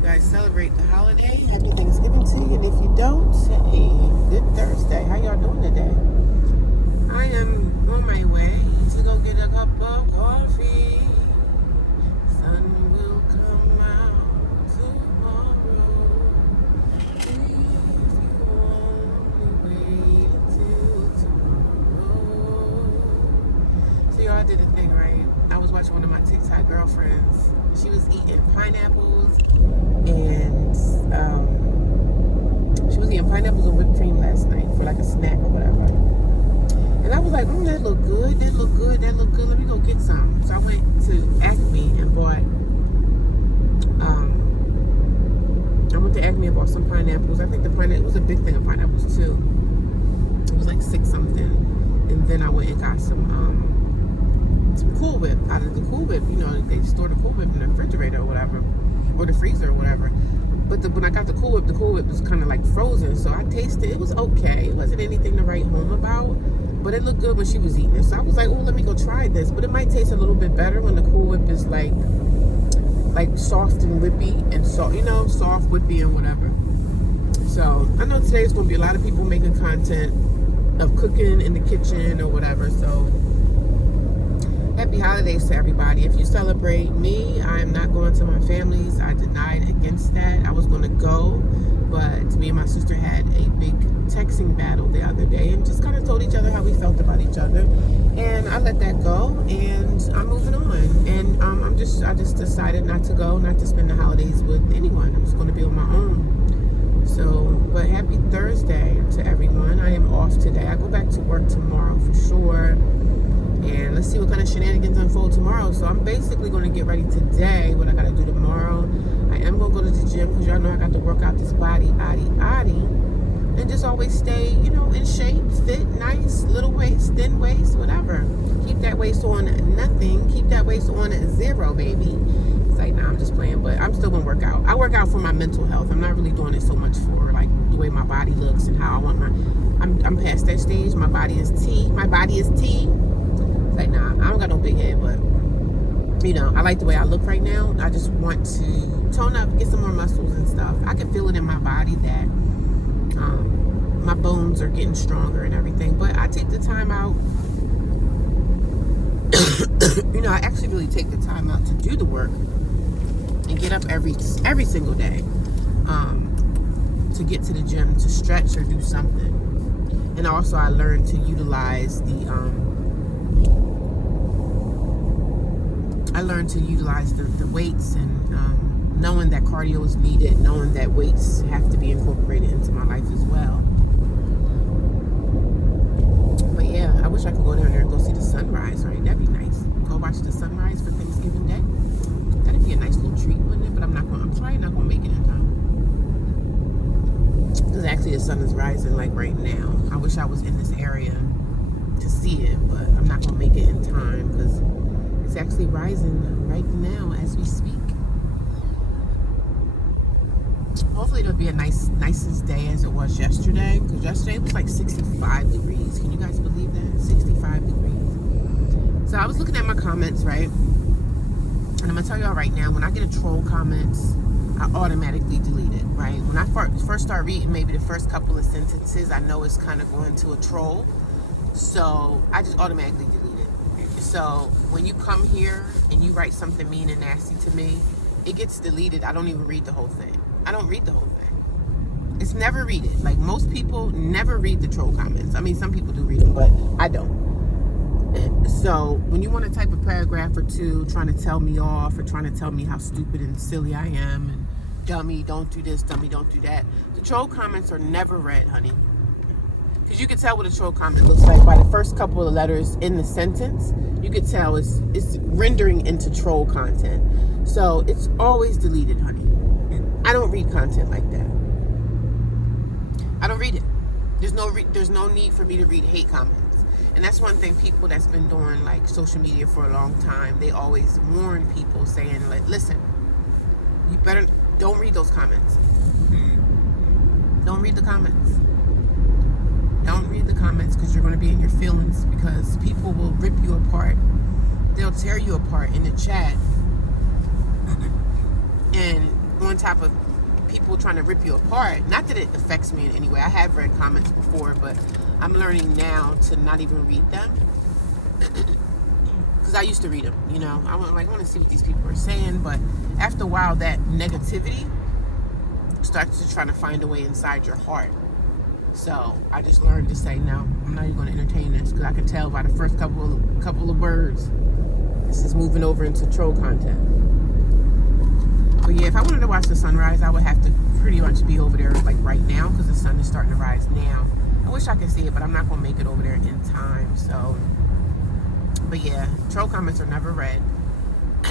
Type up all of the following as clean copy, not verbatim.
you guys celebrate the holiday. Happy Thanksgiving to you. And if you don't, hey, good Thursday. How y'all doing today? I am on my way to go get a cup of coffee. Sun will come out tomorrow. If you only wait until tomorrow. So y'all did a thing, right? I was watching one of my TikTok girlfriends. She was eating pineapples and and whipped cream last night for like a snack or whatever. And I was like, that look good. That look good. Let me go get some. So I went to Acme and bought some pineapples. I think the pineapple was a big thing of pineapples too. It was like 6 something. And then I went and got some Cool Whip out of the Cool Whip. You know, they store the Cool Whip in the refrigerator or whatever, or the freezer or whatever. But when I got the Cool Whip was kind of like frozen. So I tasted it. It was okay. It wasn't anything to write home about, but it looked good when she was eating it. So I was like, let me go try this. But it might taste a little bit better when the Cool Whip is like soft and whippy and soft, soft, whippy and whatever. So I know today's going to be a lot of people making content of cooking in the kitchen or whatever. So happy holidays to everybody. If you celebrate me, I am not going to my family's. I denied against that. I was going to go, but me and my sister had a big texting battle the other day and just kind of told each other how we felt about each other. And I let that go, and I'm moving on. And I just decided not to go, not to spend the holidays with anyone. I'm just going to be on my own. So, but happy Thursday to everyone. I am off today. I go back to work tomorrow for sure. And let's see what kind of shenanigans unfold tomorrow. So I'm basically going to get ready today, what I got to do tomorrow. I am going to go to the gym because y'all know I got to work out this body. And just always stay, in shape, fit, nice, little waist, thin waist, whatever. Keep that waist on nothing. Keep that waist on 0, baby. It's like, I'm just playing, but I'm still going to work out. I work out for my mental health. I'm not really doing it so much for, like, the way my body looks and how I want I'm past that stage. My body is T. Like, I don't got no big head, but I like the way I look right now. I just want to tone up, get some more muscles and stuff. I can feel it in my body that my bones are getting stronger and everything, but I take the time out. I actually really take the time out to do the work and get up every single day to get to the gym, to stretch or do something. And also I learned to utilize the weights and knowing that cardio is needed, knowing that weights have to be incorporated into my life as well. But yeah, I wish I could go down there and go see the sunrise, right? That'd be nice. Go watch the sunrise for Thanksgiving Day. That'd be a nice little treat, wouldn't it? But I'm probably not going to make it in time. Because actually the sun is rising like right now. I wish I was in this area to see it, but I'm not going to make it in time because it's actually rising right now as we speak. Hopefully it'll be a nicest day as it was yesterday. Because yesterday it was like 65 degrees. Can you guys believe that? 65 degrees. So I was looking at my comments, right? And I'm going to tell y'all right now, when I get a troll comments, I automatically delete it, right? When I first start reading maybe the first couple of sentences, I know it's kind of going to a troll. So I just automatically delete it. So when you come here and you write something mean and nasty to me, it gets deleted. I don't even read the whole thing. I don't read the whole thing. It's never read it. Like most people never read the troll comments. I mean, some people do read them, but I don't. So when you want to type a paragraph or two trying to tell me off or trying to tell me how stupid and silly I am and dummy, don't do this, dummy, don't do that, the troll comments are never read, honey. Because you can tell what a troll comment looks like by the first couple of letters in the sentence. You could tell it's rendering into troll content. So it's always deleted, honey. I don't read content like that. I don't read it. There's no need for me to read hate comments. And that's one thing people that's been doing like social media for a long time, they always warn people saying, like, listen, you better don't read those comments. Don't read the comments. Don't read the comments because you're going to be in your feelings because people will rip you apart. They'll tear you apart in the chat and on top of people trying to rip you apart, not that it affects me in any way. I have read comments before, but I'm learning now to not even read them. Because I used to read them, I want to see what these people are saying, but after a while, that negativity starts to try to find a way inside your heart. So I just learned to say, no, I'm not even going to entertain this, because I can tell by the first couple of words, this is moving over into troll content. But yeah, if I wanted to watch the sunrise, I would have to pretty much be over there like right now, because the sun is starting to rise now. I wish I could see it, but I'm not going to make it over there in time. So, but yeah, troll comments are never read.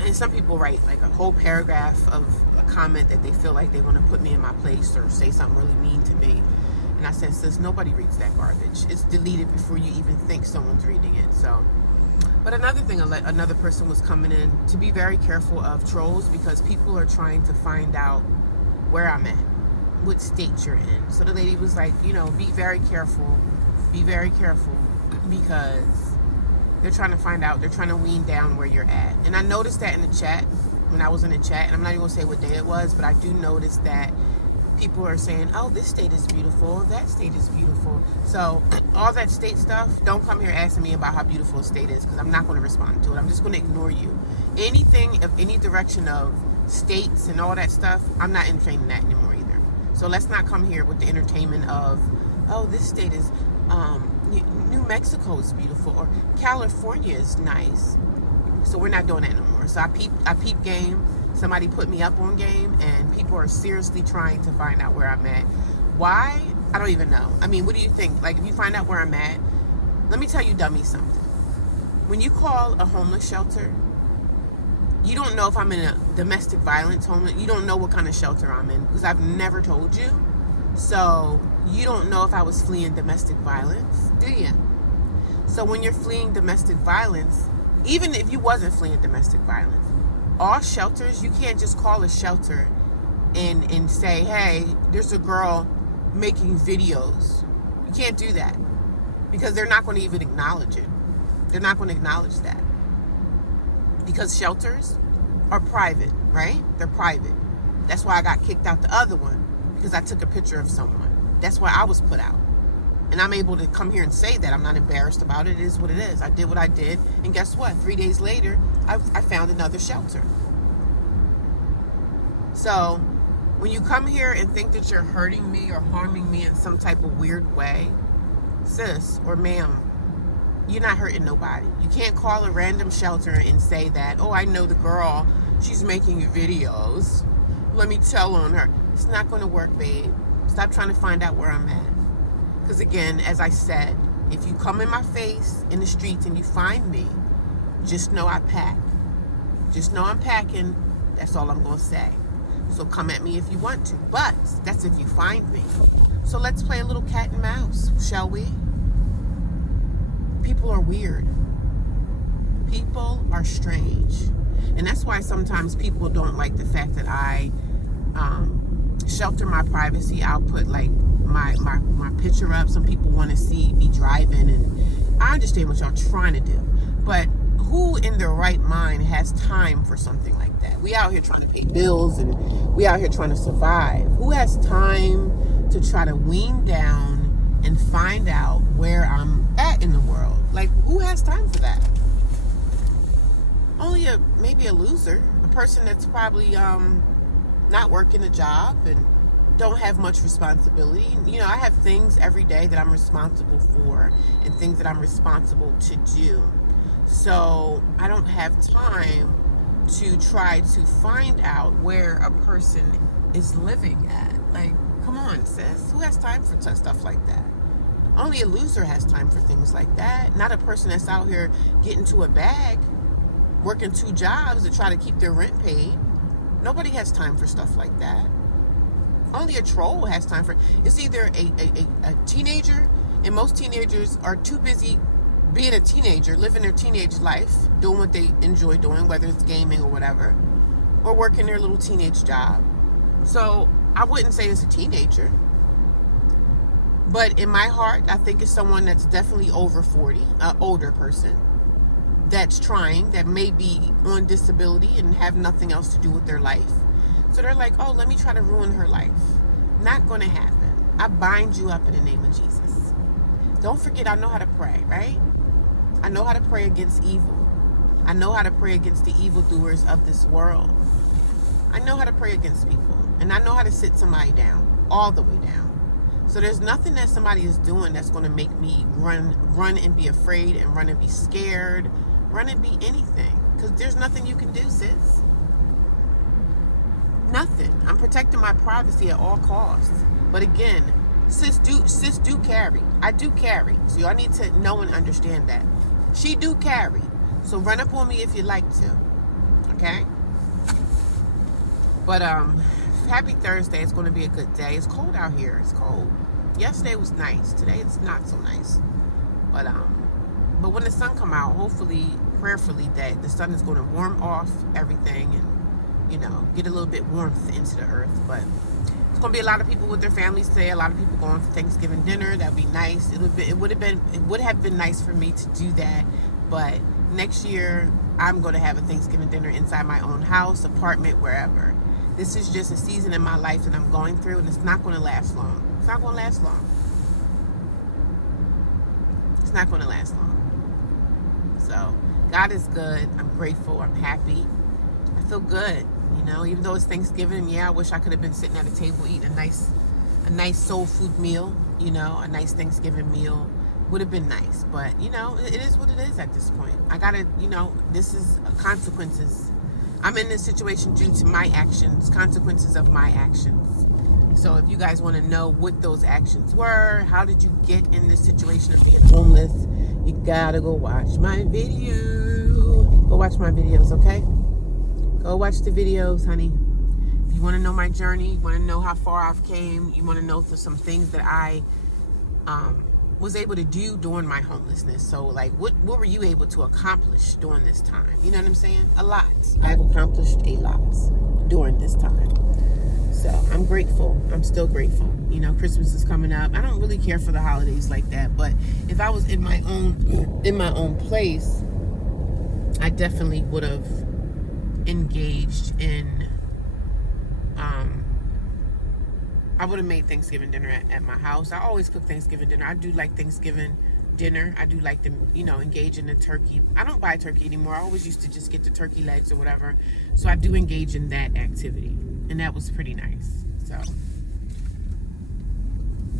And some people write like a whole paragraph of a comment that they feel like they want to put me in my place or say something really mean to me. And I said, sis, nobody reads that garbage. It's deleted before you even think someone's reading it. So, but another thing, another person was coming in to be very careful of trolls, because people are trying to find out where I'm at, what state you're in. So the lady was like, be very careful, because they're trying to find out, they're trying to wean down where you're at. And I noticed that in the chat, when I was in the chat, and I'm not even gonna say what day it was, but I do notice that people are saying, oh, this state is beautiful, that state is beautiful. So all that state stuff, don't come here asking me about how beautiful a state is, because I'm not going to respond to it. I'm just going to ignore you. Anything of any direction of states and all that stuff, I'm not entertaining that anymore either. So let's not come here with the entertainment of, oh, this state is, New Mexico is beautiful, or California is nice. So we're not doing that no more. So I peep game. Somebody put me up on game, and people are seriously trying to find out where I'm at. Why? I don't even know. I mean, what do you think? Like, if you find out where I'm at, let me tell you dummies something. When you call a homeless shelter, you don't know if I'm in a domestic violence homeless. You don't know what kind of shelter I'm in, because I've never told you. So you don't know if I was fleeing domestic violence, do you? So when you're fleeing domestic violence, even if you wasn't fleeing domestic violence, all shelters, you can't just call a shelter and say, hey, there's a girl making videos. You can't do that, because they're not going to even acknowledge it. They're not going to acknowledge that, because shelters are private, right? They're private. That's why I got kicked out the other one, because I took a picture of someone. That's why I was put out. And I'm able to come here and say that. I'm not embarrassed about it. It is what it is. I did what I did. And guess what? 3 days later, I found another shelter. So when you come here and think that you're hurting me or harming me in some type of weird way, sis or ma'am, you're not hurting nobody. You can't call a random shelter and say that, oh, I know the girl, she's making videos, let me tell on her. It's not going to work, babe. Stop trying to find out where I'm at. Because again, as I said, if you come in my face in the streets and you find me, just know I pack. Just know I'm packing. That's all I'm going to say. So come at me if you want to. But that's if you find me. So let's play a little cat and mouse, shall we? People are weird. People are strange. And that's why sometimes people don't like the fact that I shelter my privacy. I'll put like my picture up. Some people want to see me driving, and I understand what y'all trying to do, but who in their right mind has time for something like that? We out here trying to pay bills, and we out here trying to survive. Who has time to try to wean down and find out where I'm at in the world? Like, who has time for that? Only maybe a loser, a person that's probably not working a job and don't have much responsibility. I have things every day that I'm responsible for and things that I'm responsible to do. So I don't have time to try to find out where a person is living at. Like, come on, sis. Who has time for stuff like that? Only a loser has time for things like that. Not a person that's out here getting to a bag, working 2 jobs to try to keep their rent paid. Nobody has time for stuff like that. Only a troll has time for it. It's either a teenager, and most teenagers are too busy being a teenager, living their teenage life, doing what they enjoy doing, whether it's gaming or whatever, or working their little teenage job. So I wouldn't say it's a teenager. But in my heart, I think it's someone that's definitely over 40, an older person that's trying, that may be on disability and have nothing else to do with their life. So they're like, oh, let me try to ruin her life. Not going to happen. I bind you up in the name of Jesus. Don't forget, I know how to pray, right? I know how to pray against evil. I know how to pray against the evildoers of this world. I know how to pray against people. And I know how to sit somebody down, all the way down. So there's nothing that somebody is doing that's going to make me run and be afraid, and run and be scared, run and be anything. Because there's nothing you can do, sis. Nothing. I'm protecting my privacy at all costs. But again, sis do carry. I do carry. So y'all need to know and understand that. She do carry. So run up on me if you like to. Okay? But happy Thursday. It's going to be a good day. It's cold out here. It's cold. Yesterday was nice. Today it's not so nice. But when the sun come out, hopefully, prayerfully, that the sun is going to warm off everything and, you know, get a little bit warmth into the earth. But it's going to be a lot of people with their families today. A lot of people going for Thanksgiving dinner. That'd be nice. It would have been nice for me to do that. But next year, I'm going to have a Thanksgiving dinner inside my own house, apartment, wherever. This is just a season in my life that I'm going through, and it's not going to last long. It's not going to last long. It's not going to last long. So, God is good. I'm grateful. I'm happy. I feel good. You know, even though it's Thanksgiving, yeah, I wish I could have been sitting at a table eating a nice soul food meal. You know, a nice Thanksgiving meal would have been nice. But, you know, it is what it is at this point. I got to, you know, this is consequences. I'm in this situation due to my actions, consequences of my actions. So if you guys want to know what those actions were, how did you get in this situation of being homeless, you gotta go watch my video. Go watch my videos, okay? Go watch the videos, honey. If you want to know my journey, you want to know how far I've came, you want to know for some things that I was able to do during my homelessness. So like, what were you able to accomplish during this time? You know what I'm saying? A lot. I've accomplished a lot during this time. So I'm grateful. I'm still grateful. You know, Christmas is coming up. I don't really care for the holidays like that, but if I was in my own place, I definitely would have engaged in I would have made Thanksgiving dinner at my house. I always cook Thanksgiving dinner. I do like Thanksgiving dinner. I do like to, you know, engage in the turkey. I don't buy turkey anymore. I always used to just get the turkey legs or whatever. So I do engage in that activity. And that was pretty nice. So,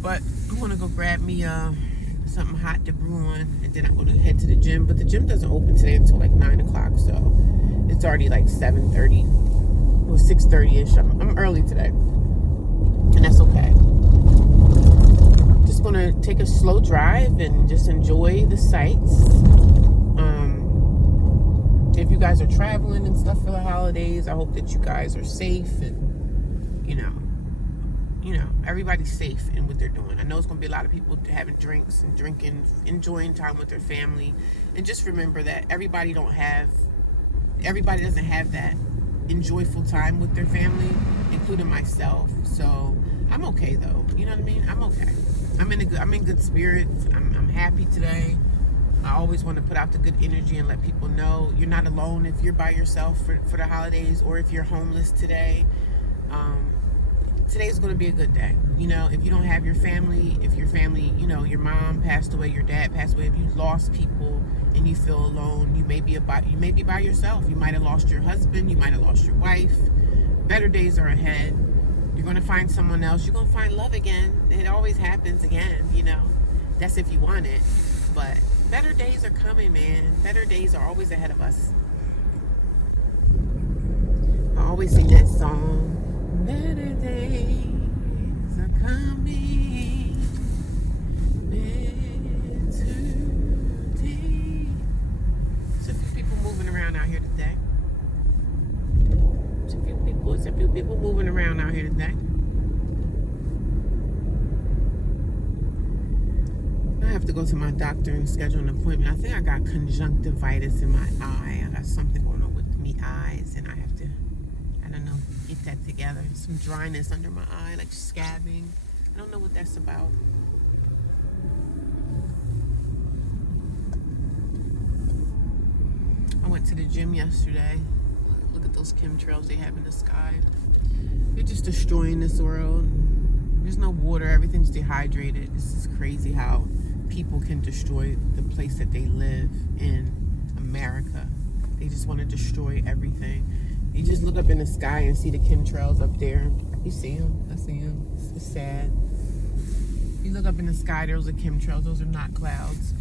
but I'm going to go grab me something hot to brew on. And then I'm going to head to the gym. But the gym doesn't open today until like 9 o'clock. So it's already like 7:30 or 6:30ish. I'm early today. And that's okay. Just gonna take a slow drive and just enjoy the sights. If you guys are traveling and stuff for the holidays, I hope that you guys are safe and you know everybody's safe in what they're doing. I know it's gonna be a lot of people having drinks and drinking, enjoying time with their family, and just remember that everybody doesn't have that enjoyable time with their family, including myself. So I'm okay though. You know what I mean? I'm okay. I'm in good spirits. I'm happy today. I always want to put out the good energy and let people know you're not alone if you're by yourself for the holidays, or if you're homeless today. Today's going to be a good day. You know, if you don't have your family, if your family, you know, your mom passed away, your dad passed away, if you lost people and you feel alone, you may be by yourself. You might have lost your husband, you might have lost your wife. Better days are ahead. You're going to find someone else. You're going to find love again. It always happens again, you know. That's if you want it. But better days are coming, man. Better days are always ahead of us. I always sing that song. Better days are coming. Better days. There's a few people moving around out here today. There's a few people moving around out here today. I have to go to my doctor and schedule an appointment. I think I got conjunctivitis in my eye. I got something going on with me eyes, and I have to, I don't know, get that together. Some dryness under my eye, like scabbing. I don't know what that's about. I went to the gym yesterday. Look at those chemtrails they have in the sky. They're just destroying this world. There's no water. Everything's dehydrated. This is crazy how people can destroy the place that they live in America. They just want to destroy everything. You just look up in the sky and see the chemtrails up there. You see them? I see them. It's sad. You look up in the sky, those are chemtrails. Those are not clouds.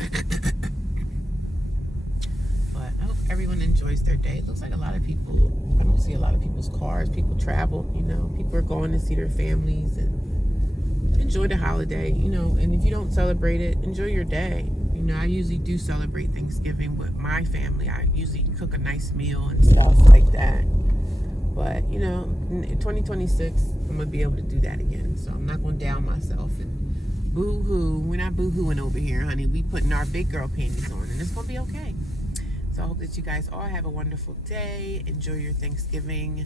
But I hope everyone enjoys their day. It looks like a lot of people, I don't see a lot of people's cars. People travel, you know. People are going to see their families and enjoy the holiday, you know. And if you don't celebrate it, enjoy your day. You know, I usually do celebrate Thanksgiving with my family. I usually cook a nice meal and stuff like that. But, you know, in 2026, I'm going to be able to do that again. So I'm not going to down myself and boo-hoo. We're not boo-hooing over here, honey. We putting our big girl panties on, and it's going to be okay. So I hope that you guys all have a wonderful day. Enjoy your Thanksgiving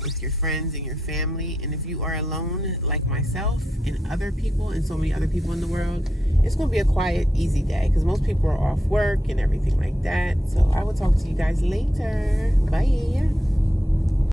with your friends and your family. And if you are alone like myself and other people and so many other people in the world, it's going to be a quiet, easy day because most people are off work and everything like that. So I will talk to you guys later. Bye.